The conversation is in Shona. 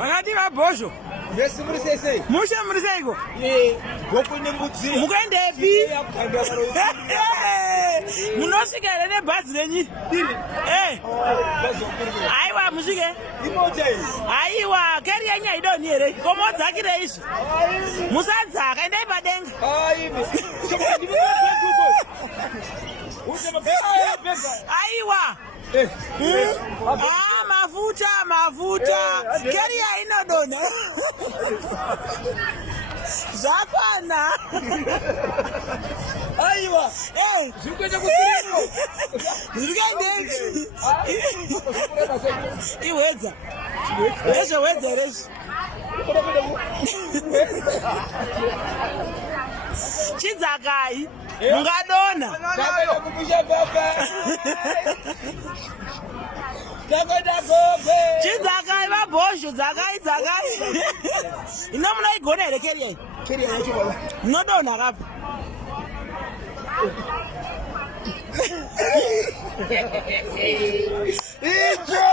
Wakati mabhozho. Yes, murisese. Mushe muriseiko. Goku nembudzi. Mukaendepi? Munosvika here nebhazi renyu. Aiwa musvike. Aiwa keri yenyu haidonhi here. Komodzakire izvi. Musadzaka endai padenga. Aiwa. Mafuta. Keri hainodonha. Zvakwana. Aiwa. Zvikuita kusirino. Zvikaendepi? Ihwedza. Nezvehwedza rezvi. Chidzakai. Mungadonha. Ndakaenda kumusha baba. Chidzakai mabhozho, dzakai. Ino munoigona here keri yacho? Keri yacho baba. Munodonha kapi? Icho!